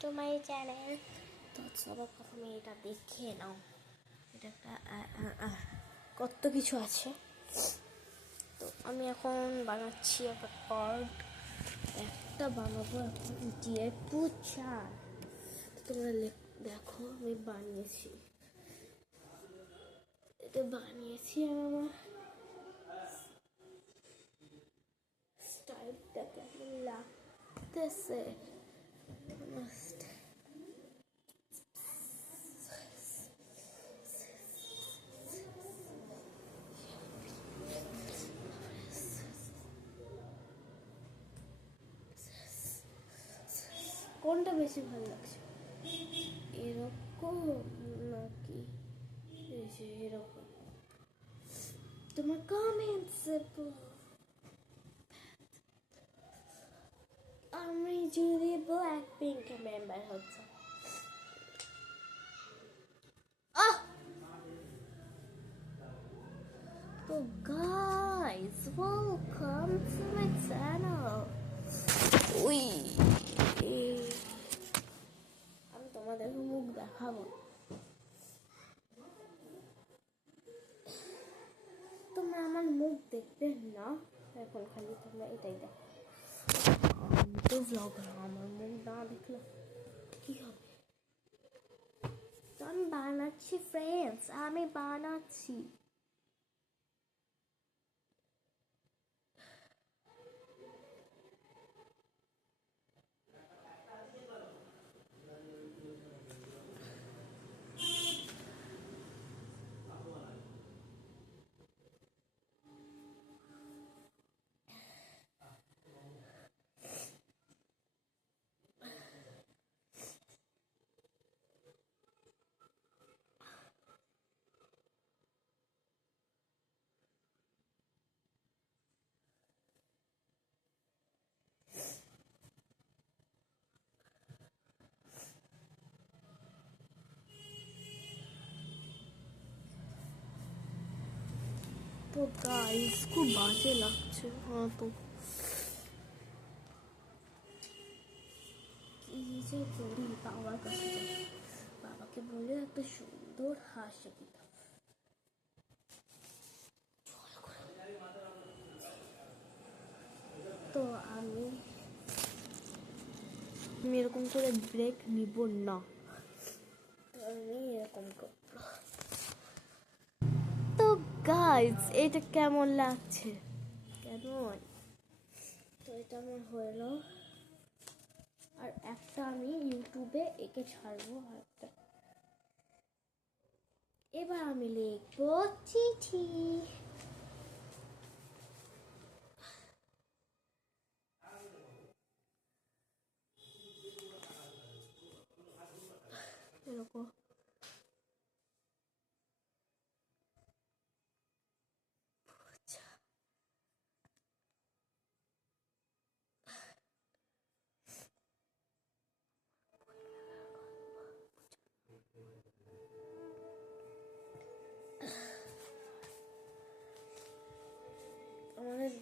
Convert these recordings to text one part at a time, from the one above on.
to my channel. তো সবার প্রথমে এটা দেখে নাও, এটা একটা কত কিছু আছে। তো আমি এখন বানাচ্ছি একটা কার্ড, একটা বানাবো এখন দিয়ে পুচা। তোমরা দেখো আমি বানিয়েছি, এটা বানিয়েছি আমার স্টাইলটা কেমন লাগতেছে মাস্ট। কোনটা বেশি ভালো লাগছে, এরকম নাকি এরকম? তোমার কমেন্টসে আমি যদি ব্ল্যাক পিঙ্কের মেম্বার হচ্ছে। So guys, welcome to my channel. We, আমি তোমাদের মুখ দেখাবো, তোমরা আমার মুখ দেখবে না এখন, খালি তোমরা এটাই দেখো। আমি তো ব্লগার, আমার মুখ না দেখলে কি হবে? আমি বানাচ্ছি ফ্রেন্ডস, আমি বানাচ্ছি। তো গাইস খুব বাজে লাগছে। হ্যাঁ, তো কি যে করি, বাবার কাছে যাই, বাবাকে বলে একটা সুন্দর হাসি দিতাম। তো আমি এরকম করে ব্রেক নিব না, তো আমি এরকম করবো। তো গাইস এটা কেমন লাগছে, কেমন? তো এটা আমার হলো, আর একটা আমি ইউটিউবে একে ছাড়বো। আর একটা এবার আমি লিখবো চিঠি। এরকম আমাদের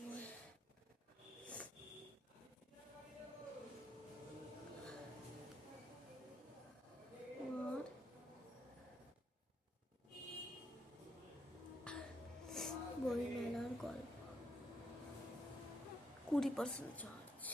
বই মেলার গল্প, 20% চার্জ।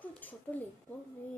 খুব ছোট লিখবো আমি।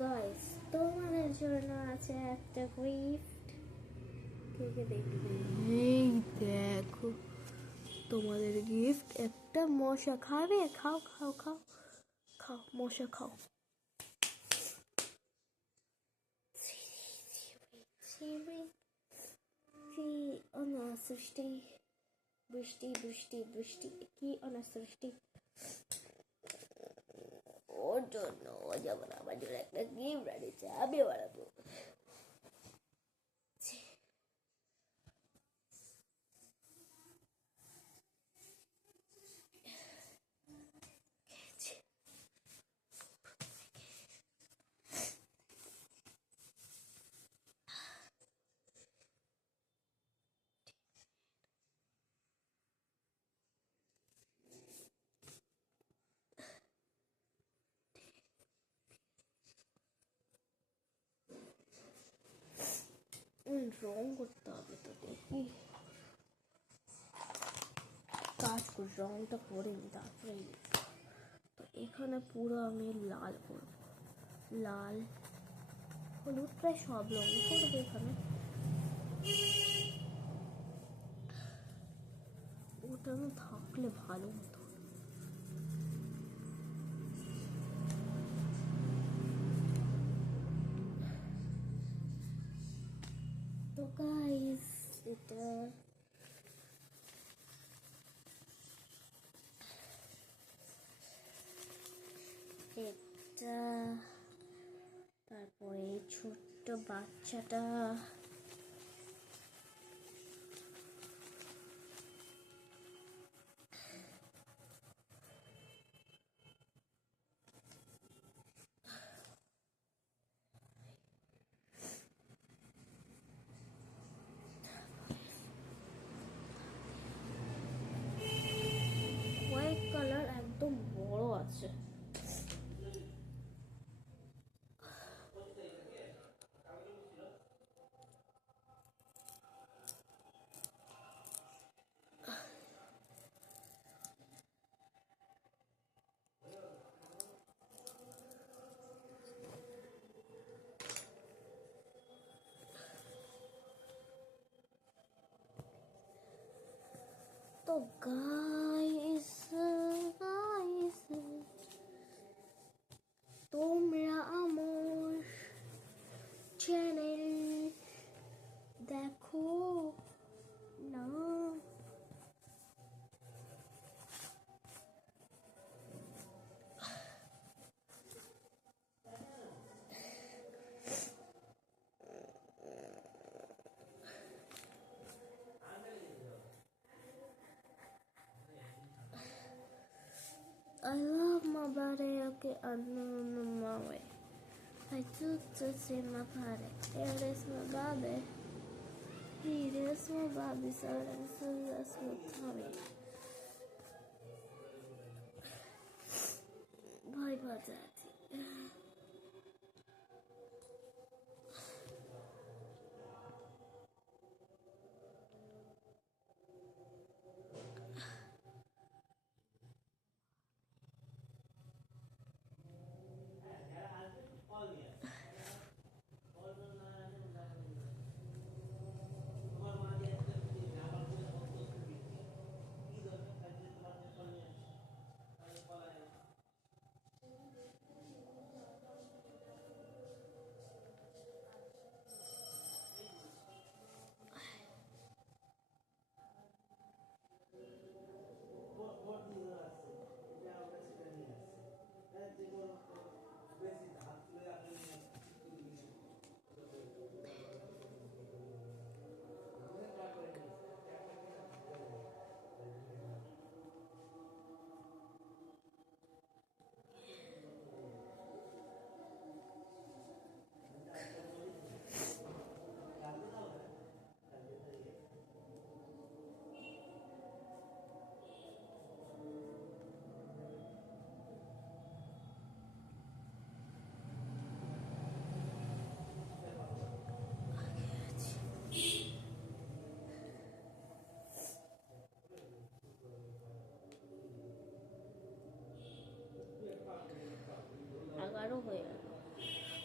গাইস, তোমাদের জন্য আছে একটা গিফট। কে কে দেখবে? এই দেখো তোমাদের গিফট। একটা মশা খাবে? খাও খাও খাও খাও, মশা খাও। কি অনাসৃষ্টি, বৃষ্টি বৃষ্টি বৃষ্টি, কি অনাসৃষ্টি। ওর জন্য ও যেমন আমার জন্য একটা গিফট আনিয়েছে, আমি বানাবো। রং করতে হবে তো, দেখি কাজ করে রংটা করে নি তারপরে। তো এখানে পুরো আমি লাল করব, লাল হলুদ প্রায় সব রঙ করবো এখানে। ওটা আমি থাকলে ভালো হতো। তো গাইস, এটা এটা তারপরে ছোট্ট বাচ্চাটা, হোয়াইট কালার একদম বড় আছে। তো গাইস, গাইস তোমরা আমার চ্যানেল দেখো না? I love my body, okay, I know my way. I took to see my body. Here is my body. Here is my body, so that's what Tommy. Bye bye, Daddy.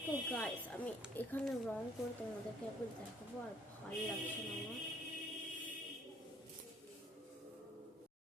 তো guys আমি এখানে রং করে তোমাদেরকে একবার দেখাবো, আর ভালো লাগছে না আমার।